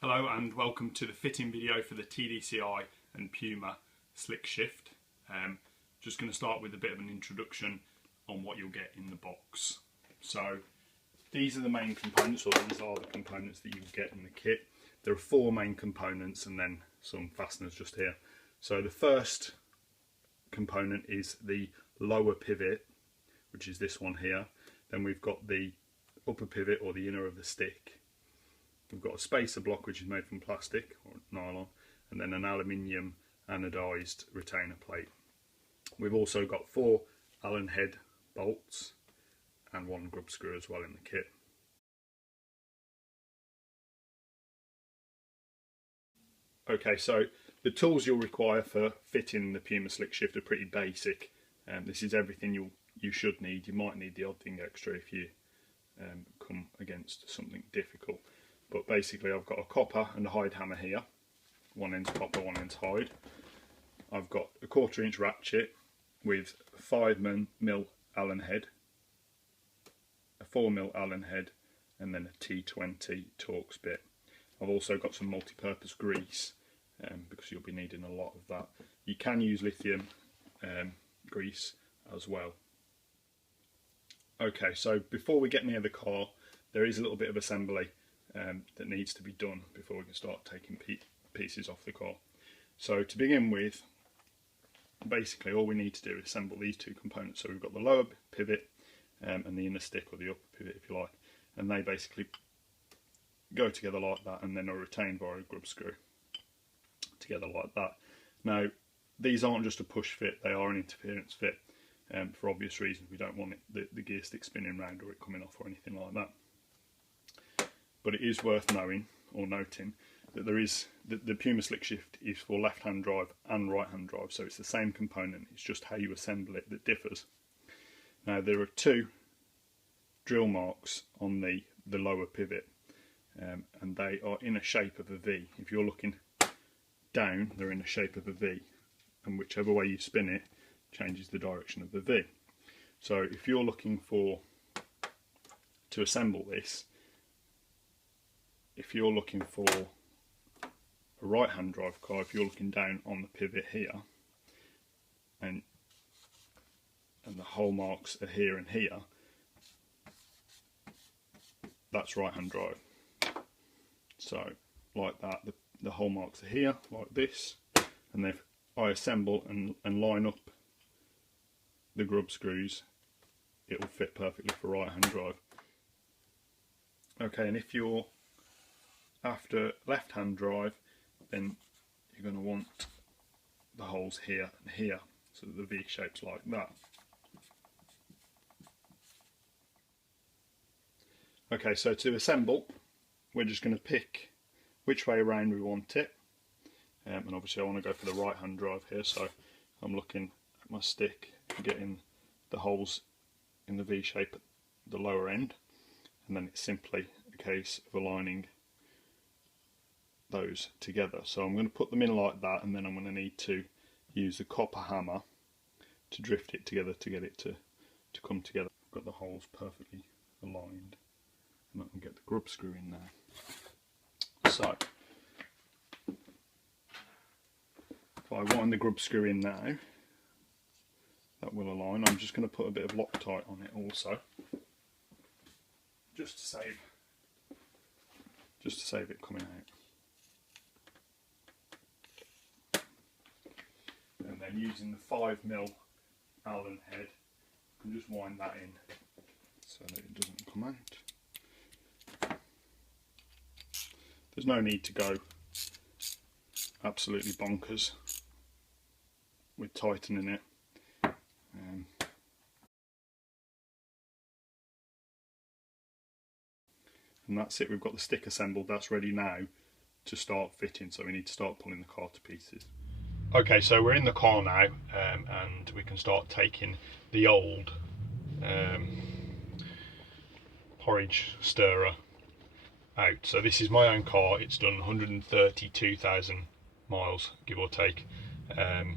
Hello and welcome to the fitting video for the TDCI and Puma Slickshift. Just going to start with a bit of an introduction on what you'll get in the box. So these are the main components, or these are the components that you get in the kit. There are 4 main components and then some fasteners just here. So the first component is the lower pivot, which is this one here. Then we've got the upper pivot, or the inner of the stick. We've got a spacer block which is made from plastic or nylon, and then an aluminium anodised retainer plate. We've also got 4 Allen head bolts and 1 grub screw as well in the kit. Okay, so the tools you'll require for fitting the Puma Slickshift are pretty basic. This is everything you should need. You might need the odd thing extra if you come against something difficult. But basically I've got a copper and a hide hammer here. One end's copper, one end's hide. I've got a 1/4 inch ratchet with a 5mm Allen head, a 4mm Allen head, and then a T20 Torx bit. I've also got some multi-purpose grease because you'll be needing a lot of that. You can use lithium grease as well. Okay, so before we get near the car, there is a little bit of assembly that needs to be done before we can start taking pieces off the car. So to begin with, basically all we need to do is assemble these 2 components. So we've got the lower pivot and the inner stick, or the upper pivot if you like, and they basically go together like that, and then are retained via a grub screw together like that. Now these aren't just a push fit, they are an interference fit for obvious reasons. We don't want the gear stick spinning round or it coming off or anything like that. But it is worth knowing or noting that the Puma Slickshift is for left-hand drive and right-hand drive, so it's the same component, it's just how you assemble it that differs. Now there are 2 drill marks on the lower pivot, and they are in a shape of a V. If you're looking down, they're in a shape of a V, and whichever way you spin it changes the direction of the V. So if you're looking to assemble this, if you're looking for a right-hand drive car, if you're looking down on the pivot here, and the hole marks are here and here, that's right-hand drive. So like that, the hole marks are here like this, and if I assemble and line up the grub screws, it will fit perfectly for right-hand drive. Okay, and if you're after left-hand drive, then you're going to want the holes here and here, so that the V shape's like that. Okay, so to assemble, we're just going to pick which way around we want it, and obviously I want to go for the right-hand drive here, so I'm looking at my stick, getting the holes in the V shape at the lower end, and then it's simply a case of aligning those together. So I'm going to put them in like that, and then I'm going to need to use the copper hammer to drift it together to get it to come together. I've got the holes perfectly aligned, and I can get the grub screw in there. So if I wind the grub screw in now, that will align. I'm just going to put a bit of Loctite on it also, just to save it coming out. And then using the 5mm Allen head, I can just wind that in so that it doesn't come out. There's no need to go absolutely bonkers with tightening it. And that's it, we've got the stick assembled, that's ready now to start fitting, so we need to start pulling the car to pieces. Okay, so we're in the car now, and we can start taking the old porridge stirrer out. So this is my own car, it's done 132,000 miles, give or take, and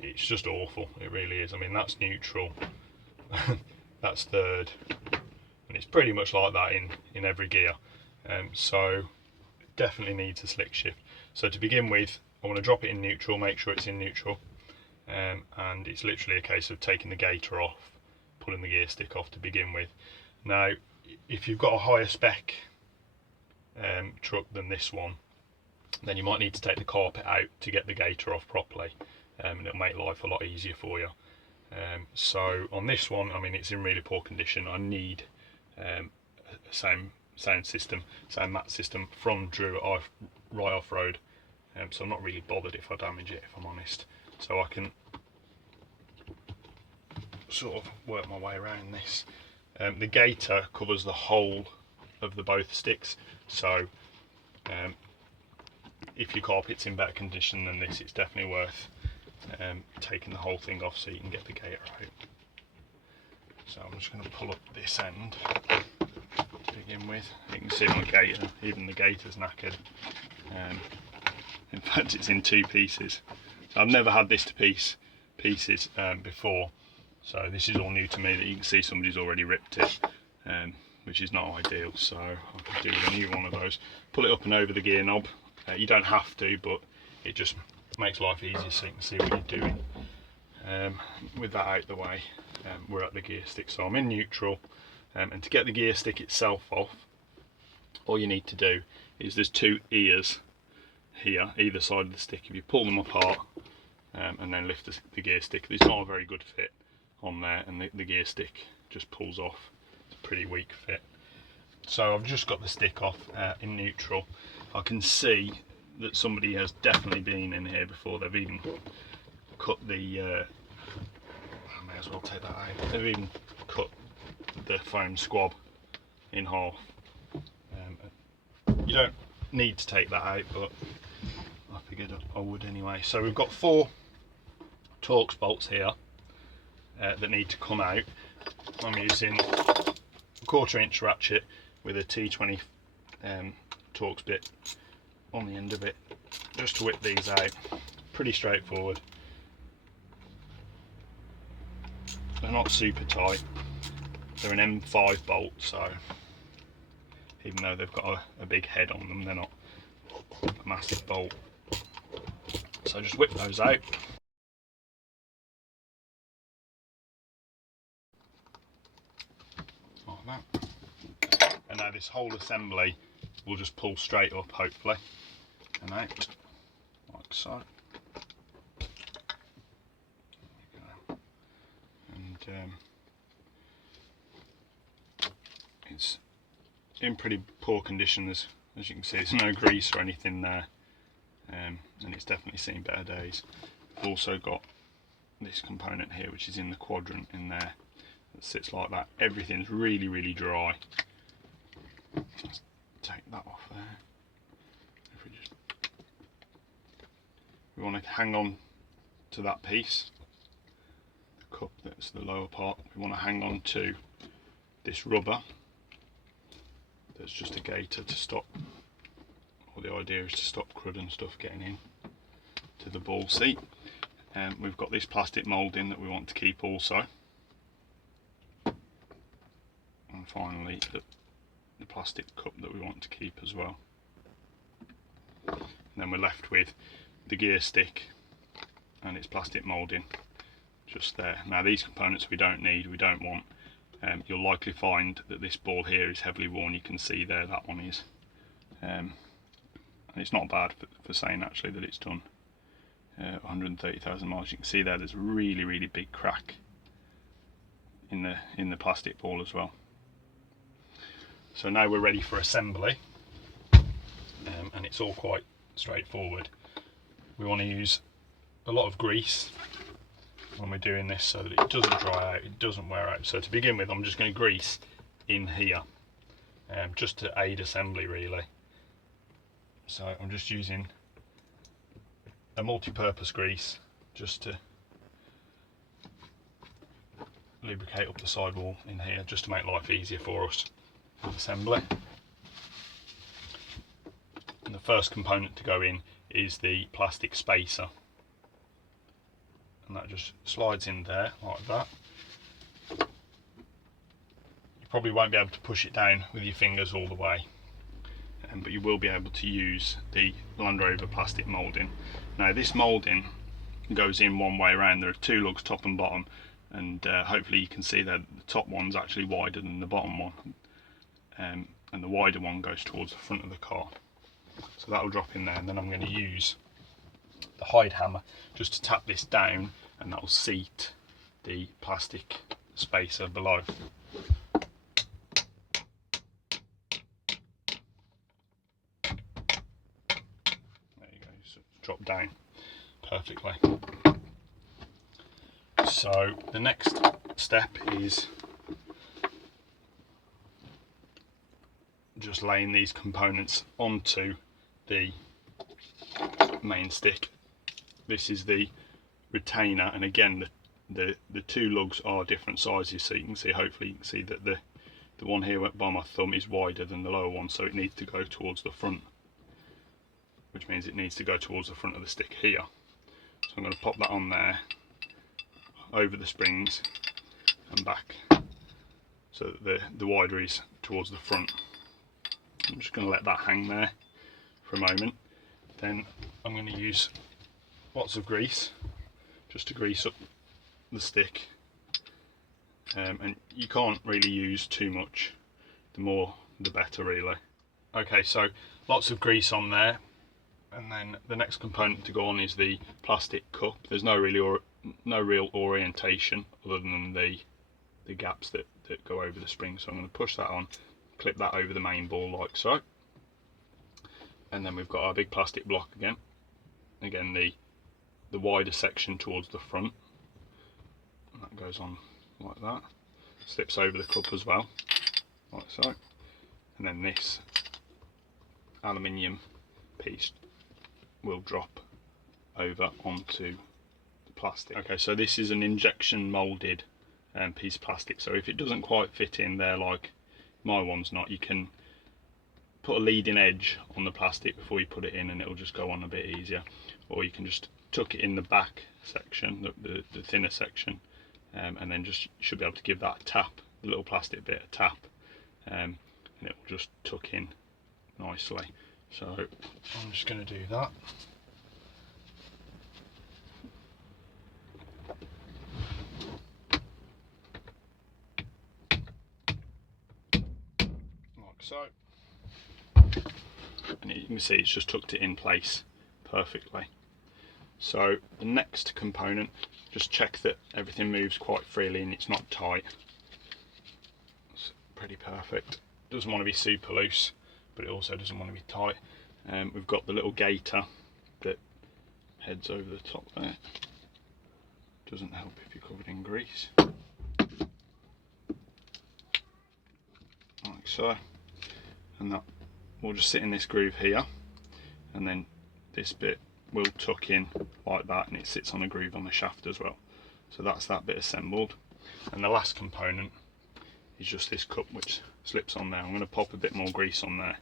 it's just awful, it really is. I mean, that's neutral, that's third, and it's pretty much like that in every gear. So definitely needs a slick shift. So to begin with, I want to drop it in neutral, make sure it's in neutral, and it's literally a case of taking the gaiter off, pulling the gear stick off to begin with. Now, if you've got a higher spec truck than this one, then you might need to take the carpet out to get the gaiter off properly, and it'll make life a lot easier for you. So on this one, I mean, it's in really poor condition. I need same sound system, same mat system from Drew at right off road, so I'm not really bothered if I damage it, if I'm honest. So I can sort of work my way around this. The gaiter covers the whole of the both sticks, so if your carpet's in better condition than this, it's definitely worth taking the whole thing off so you can get the gaiter out. So I'm just going to pull up this end to begin with. You can see my gaiter, even the gaiter's knackered. In fact, it's in two pieces. So I've never had this to pieces before, so this is all new to me. That you can see somebody's already ripped it, which is not ideal. So I could do with a new one of those. Pull it up and over the gear knob. You don't have to, but it just makes life easier so you can see what you're doing. With that out the way, we're at the gear stick, so I'm in neutral, and to get the gear stick itself off, all you need to do is there's two ears here either side of the stick. If you pull them apart and then lift the gear stick, there's not a very good fit on there, and the gear stick just pulls off. It's a pretty weak fit. So I've just got the stick off in neutral. I can see that somebody has definitely been in here before. They've even cut the I may as well take that out. They've even cut the foam squab in half. You don't need to take that out, but I figured I would anyway. So we've got 4 Torx bolts here that need to come out. I'm using a 1/4 inch ratchet with a T20 Torx bit on the end of it, just to whip these out. Pretty straightforward. They're not super tight. They're an M5 bolt, so even though they've got a big head on them, they're not a massive bolt. So just whip those out. Like that. And now this whole assembly will just pull straight up, hopefully, and out, like so. There we go. And it's in pretty poor condition. As you can see, there's no grease or anything there, and it's definitely seen better days. We've also got this component here, which is in the quadrant in there, that sits like that. Everything's really dry. Let's take that off there. If we want to hang on to that piece, the cup that's the lower part, we want to hang on to this rubber. There's just a gaiter to stop, or the idea is to stop crud and stuff getting in to the ball seat. And we've got this plastic moulding that we want to keep also. And finally the plastic cup that we want to keep as well. And then we're left with the gear stick and its plastic moulding just there. Now these components we don't need, we don't want. You'll likely find that this ball here is heavily worn. You can see there that one is, and it's not bad for saying actually that it's done 130,000 miles. You can see there's a really big crack in the plastic ball as well. So now we're ready for assembly, and it's all quite straightforward. We want to use a lot of grease when we're doing this so that it doesn't dry out, it doesn't wear out. So to begin with, I'm just going to grease in here, just to aid assembly really. So I'm just using a multi-purpose grease just to lubricate up the sidewall in here, just to make life easier for us with assembly. And the first component to go in is the plastic spacer, and that just slides in there like that. You probably won't be able to push it down with your fingers all the way, but you will be able to use the Land Rover plastic moulding. Now this moulding goes in one way around. There are two lugs, top and bottom, and hopefully you can see that the top one's actually wider than the bottom one, and the wider one goes towards the front of the car. So that will drop in there, and then I'm going to use the hide hammer just to tap this down, and that will seat the plastic spacer below. There you go, so drop down perfectly. So the next step is just laying these components onto the main stick. This is the retainer, and again the two lugs are different sizes, so you can see, hopefully you can see that the one here by my thumb is wider than the lower one, so it needs to go towards the front, which means it needs to go towards the front of the stick here. So I'm going to pop that on there over the springs and back, so that the wider is towards the front. I'm just going to let that hang there for a moment. Then I'm going to use lots of grease just to grease up the stick, and you can't really use too much, the more the better really. Okay, so lots of grease on there, and then the next component to go on is the plastic cup. There's no real orientation other than the gaps that go over the spring, so I'm going to push that on, clip that over the main ball like so, and then we've got our big plastic block again the wider section towards the front, and that goes on like that, slips over the cup as well like so, and then this aluminium piece will drop over onto the plastic. Okay, so this is an injection molded piece of plastic, so if it doesn't quite fit in there like my one's not, you can put a leading edge on the plastic before you put it in and it'll just go on a bit easier, or you can just tuck it in the back section, the thinner section, and then just should be able to give that a tap, the little plastic bit a tap, and it will just tuck in nicely. So I'm just going to do that. Like so. And you can see it's just tucked it in place perfectly. So the next component, just check that everything moves quite freely and it's not tight. It's pretty perfect. Doesn't want to be super loose, but it also doesn't want to be tight. We've got the little gaiter that heads over the top there. Doesn't help if you're covered in grease. Like so. And that will just sit in this groove here, and then this bit will tuck in like that, and it sits on a groove on the shaft as well. So that's that bit assembled. And the last component is just this cup which slips on there. I'm going to pop a bit more grease on there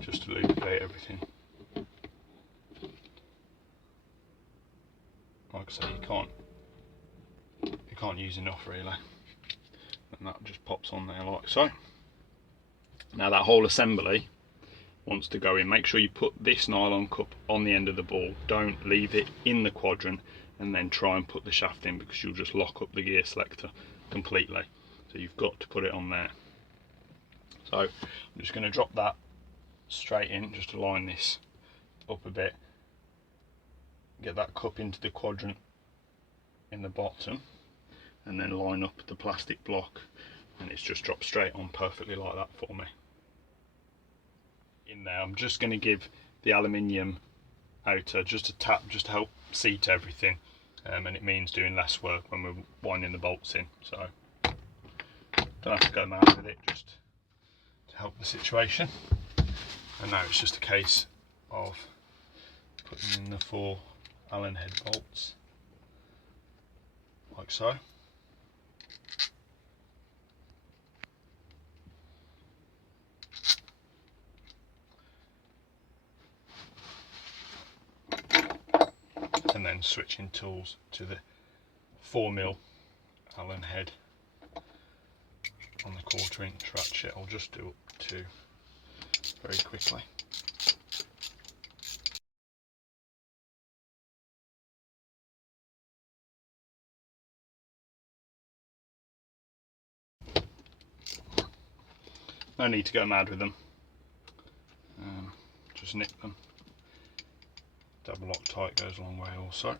just to lubricate everything. Like I say, you can't use enough really, and that just pops on there like so. Now that whole assembly wants to go in. Make sure you put this nylon cup on the end of the ball. Don't leave it in the quadrant and then try and put the shaft in, because you'll just lock up the gear selector completely. So you've got to put it on there. So I'm just going to drop that straight in, just to line this up a bit. Get that cup into the quadrant in the bottom, and then line up the plastic block, and it's just dropped straight on perfectly like that for me. In there, I'm just going to give the aluminium outer just a tap, just to help seat everything, and it means doing less work when we're winding the bolts in. So don't have to go mad with it, just to help the situation. And now it's just a case of putting in the 4 Allen head bolts like so. And then switching tools to the 4mm Allen head on the 1/4 inch ratchet. I'll just do too very quickly. No need to go mad with them, just nip them. Double Loctite goes a long way also,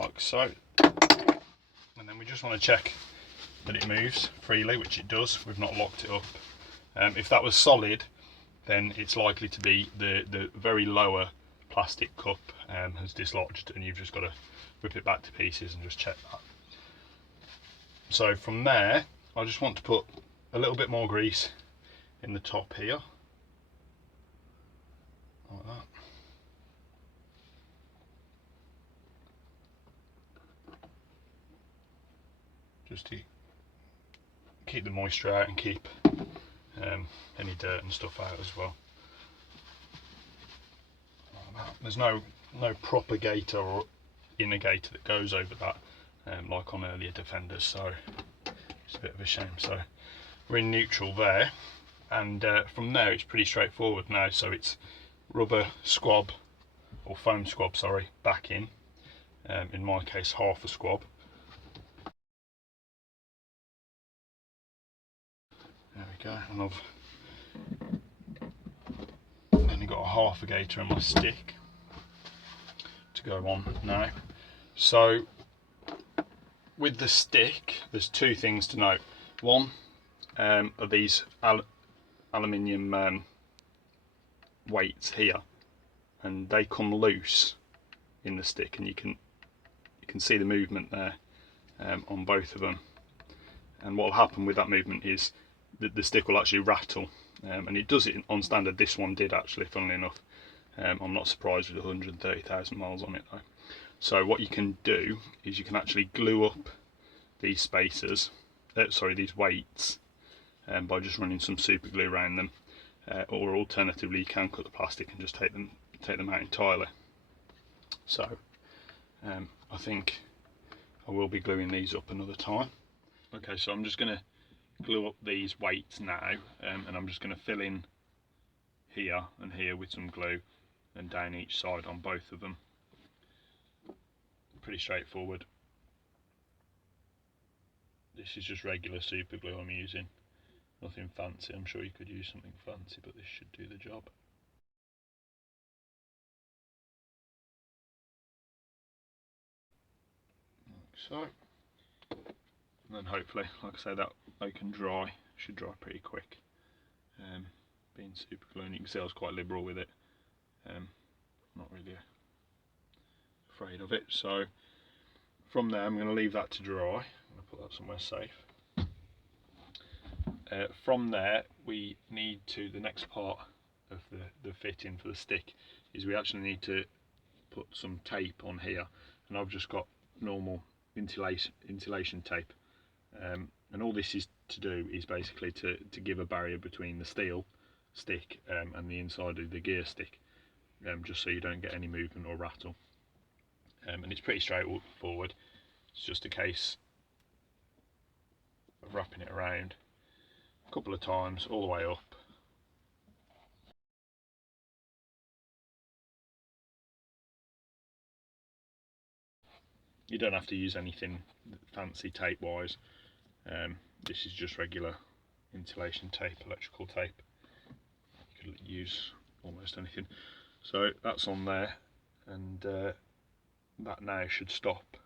like so. And then we just want to check that it moves freely, which it does. We've not locked it up. If that was solid, then it's likely to be the very lower plastic cup has dislodged, and you've just got to rip it back to pieces and just check that. So from there, I just want to put a little bit more grease in the top here, like that. Just to keep the moisture out and keep any dirt and stuff out as well. There's no proper gaiter or inner gaiter that goes over that, like on earlier Defenders, so it's a bit of a shame. So we're in neutral there, and from there it's pretty straightforward now. So it's rubber squab, or foam squab, sorry, back in my case half a squab. There we go, and I've only got a half a gaiter in my stick to go on now. So with the stick, there's two things to note. One, are these aluminium weights here, and they come loose in the stick, and you can see the movement there on both of them. And what will happen with that movement is that the stick will actually rattle, and it does it on standard. This one did actually, funnily enough. I'm not surprised with 130,000 miles on it though. So what you can do is you can actually glue up these spacers, these weights, by just running some super glue around them, or alternatively you can cut the plastic and just take them out entirely. So I think I will be gluing these up another time. Okay, so I'm just going to glue up these weights now, and I'm just going to fill in here and here with some glue, and down each side on both of them. Pretty straightforward. This is just regular super glue I'm using, nothing fancy. I'm sure you could use something fancy, but this should do the job. Like so. And then hopefully, like I say, that they can dry, should dry pretty quick. Being super glue, and you can see I was quite liberal with it. Not really afraid of it. So from there I'm going to leave that to dry. I'm going to put that somewhere safe. From there we need to, the next part of the fitting for the stick is we actually need to put some tape on here, and I've just got normal insulation tape, and all this is to do is basically to give a barrier between the steel stick and the inside of the gear stick, just so you don't get any movement or rattle. And it's pretty straightforward. It's just a case of wrapping it around a couple of times all the way up. You don't have to use anything fancy tape wise. This is just regular insulation tape, electrical tape. You could use almost anything. So that's on there, and that now should stop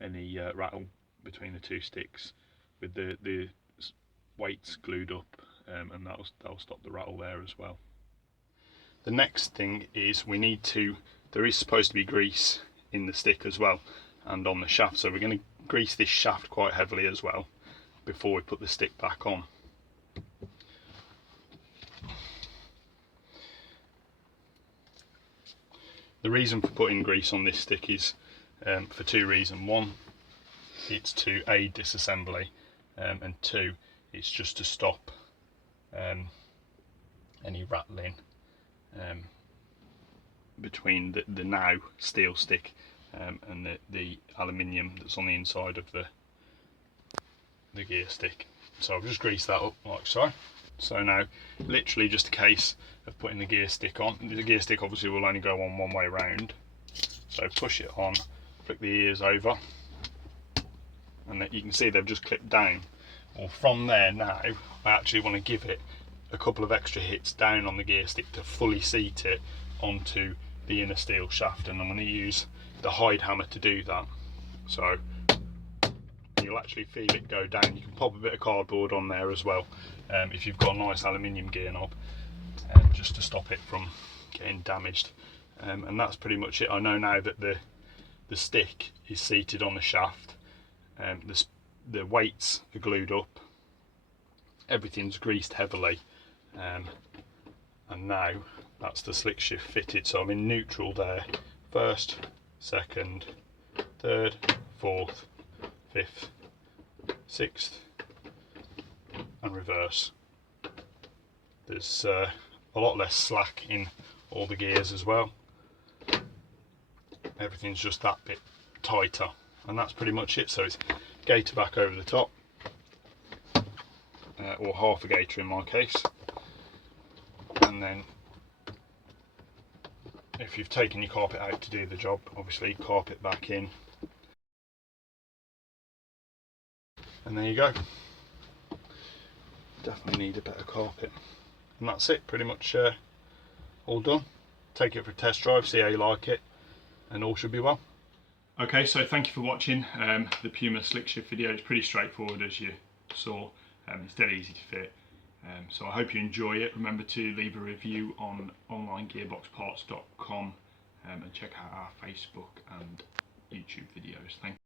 any rattle between the two sticks with the weights glued up, and that'll stop the rattle there as well. The next thing is there is supposed to be grease in the stick as well and on the shaft, so we're going to grease this shaft quite heavily as well before we put the stick back on. The reason for putting grease on this stick is for two reasons. One, it's to aid disassembly, and two, it's just to stop any rattling between the now steel stick and the aluminium that's on the inside of the gear stick. So I've just greased that up like so. So now literally just a case of putting the gear stick on. The gear stick obviously will only go on one way round, so push it on, flick the ears over, and then you can see they've just clipped down. Well, from there now I actually want to give it a couple of extra hits down on the gear stick to fully seat it onto the inner steel shaft, and I'm going to use the hide hammer to do that. So you'll actually feel it go down. You can pop a bit of cardboard on there as well, if you've got a nice aluminium gear knob, just to stop it from getting damaged. And that's pretty much it. I know now that the stick is seated on the shaft, the weights are glued up, everything's greased heavily, and now that's the Slickshift fitted. So I'm in neutral there, first, second, third, fourth, fifth, sixth, and reverse. There's a lot less slack in all the gears as well. Everything's just that bit tighter, and that's pretty much it. So it's gaiter back over the top, or half a gaiter in my case, and then if you've taken your carpet out to do the job, obviously carpet back in, and there you go. Definitely need a better carpet, and that's it, pretty much all done. Take it for a test drive, see how you like it, and all should be well. Okay, so thank you for watching the Puma Slickshift video. It's pretty straightforward, as you saw. It's dead easy to fit. So I hope you enjoy it. Remember to leave a review on onlinegearboxparts.com, and check out our Facebook and YouTube videos. Thank you.